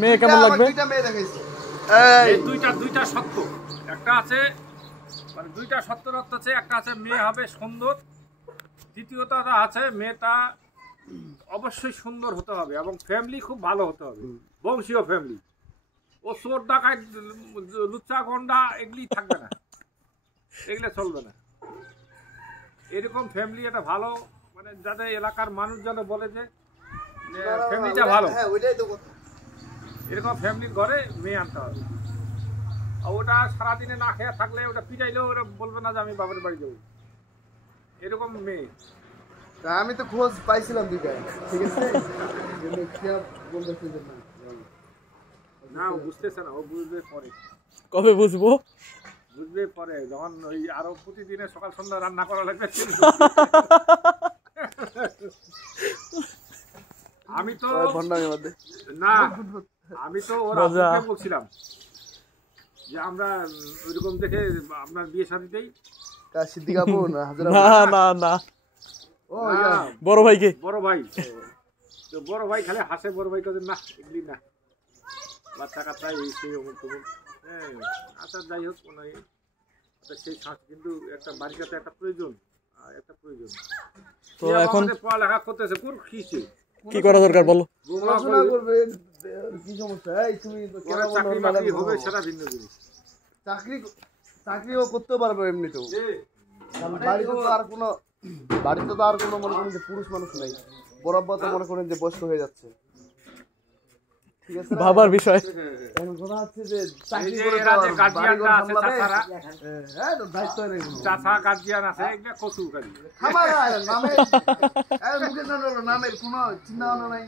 মেয়ে কেমন লাগবে? দুইটা মেয়ে দেখাইছি, এই দুইটা সত্য, একটা আছে মানে দুইটা সত্যর অর্থ আছে, একটা আছে মেয়ে হবে সুন্দর, দ্বিতীয়টা আছে মেয়েটা অবশ্যই সুন্দর হতে হবে এবং ফ্যামিলি খুব ভালো হতে হবে, বংশীয় ফ্যামিলি। ও চোর ডাকাত লুচ্চা গন্ডা এগুলি থাকবে না, এগুলো চলবে না। এরকম ফ্যামিলি একটা ভালো, মানে যাদের এলাকার মানুষ যেন বলে যে ফ্যামিলিটা ভালো, হ্যাঁ ওইটাই তো কথা। এরকম ফ্যামিলির ঘরে মেয়ে আনতে হবে। আর ওটা সারাদিনে না খেয়ে থাকলে ওটা পিটাইলেও ওরা বলবে না যে আমি বাবার বাড়ি যাবো, এরকম মেয়ে। তা আমি তো খোঁজ পাইছিলাম দুইটা, ঠিক আছে, কিন্তু কি আর বলতেছি যে না না ও বুঝতেছে না, ও বুঝবে পরে, কবে বুঝবো? বুঝবে পরে যখন ওই আরো প্রতিদিনে সকাল সন্ধ্যা রান্না করা লাগবে। আমি তো ভন্ডামের মধ্যে না, আমি তো ওর আব্বুকে বলছিলাম যে আমরা ওইরকম দেখে আপনার বিয়ে শাদীতেই কার সিদ্দিক আপু না হাজারা না না না, ও না, বড় ভাইকে। বড় ভাই, তো বড় ভাই খালি হাসে, বড় ভাই কাছে না এগুলি না, বাচ্চা কাচ্চা এই সেই অমুক তমুক। হ্যাঁ আচ্ছা যাই হোক, মানে সেই কিন্তু একটা বাড়ির কাছে একটা প্রয়োজন, একটা প্রয়োজন। তো এখন পড়ালেখা করতেছে, কোন খিসে কি করা দরকার বলো? পড়াশোনা করবে, কি সমস্যা? এই তুমি তো কেন চাকরি বাকরি হবে সেটা ভিন্ন জিনিস। চাকরিও করতে পারবে এমনিতেও, কারণ বাড়িতে তো আর কোনো মনে করেন যে পুরুষ মানুষ নাই, বরাবর তো মনে করেন যে বয়স্ক হয়ে যাচ্ছে, ঠিক আছে, ভাবার বিষয়। এখন কথা হচ্ছে যে চাকরি এই যে করে এরা তো যে গার্জিয়ানরা আছে, চাচারা, হ্যাঁ তো দায়িত্ব নেই কোনো। চাচা গার্জিয়ান আছে, এগুলা কচু গাড়ি। খাবার নামের মুখে নামের কোনো চিন্তা ভাবনা নাই,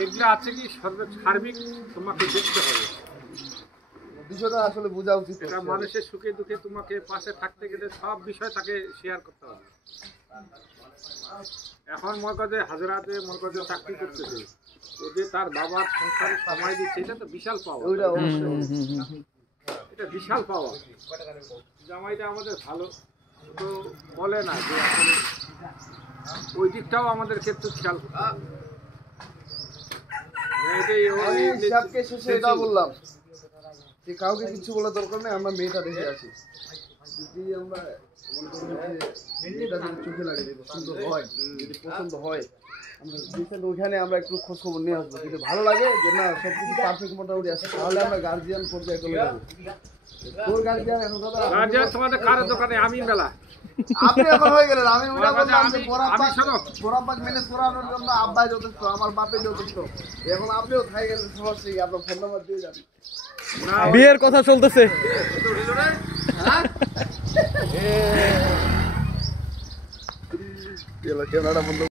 এগুলা আছে কি সার্বিক তোমাকে দেখতে হবে, বিষয়টা আসলে বোঝা উচিত। এটা মানুষের সুখে দুঃখে তোমাকে পাশে থাকতে গেলে সব বিষয় তাকে শেয়ার করতে হবে। এখন মনে করে হাজারাতে মনে করে চাকরি করতেছে, ও যে তার বাবার সংসারে সময় দিচ্ছে, এটা তো বিশাল পাওয়া, ওইটা অবশ্যই এটা বিশাল পাওয়া। জামাইটা আমাদের ভালো তো বলে না যে আসলে ওই দিকটাও আমাদের ক্ষেত্রে খেয়াল করতে হবে। আমি সাহেবকে শেষে এটা বললাম যে কাউকে কিছু বলার দরকার নেই, আমরা মেয়েটা দেখে আসি, যদি আমরা মনে করি যে মেয়েটা যদি চোখে লাগে, যদি পছন্দ হয় আমরা রিসেন্ট ওইখানে আমরা একটু খোঁজ খবর নিয়ে আসবো, যদি ভালো লাগে যে না সব কিছু পারফেক্ট মোটামুটি আছে, তাহলে আমরা গার্জিয়ান পর্যায়ে চলে যাবো। তোর গার্জিয়ান এখন কথা তোমাদের কারোর দোকানে আমি মেলা, আপনি এখন হয়ে গেলেন, আমি ওইটা বললাম যে আমি বরাব্বাক ম্যানেজ করানোর জন্য আব্বাই যথেষ্ট, আমার বাপে যথেষ্ট, এখন আপনিও খাই গেলেন সহজ থেকে, আপনার ফোন নাম্বার দিয়ে যাবেন। বিয়ের কথা চলতেছে। ক্যামেরাটা বন্ধ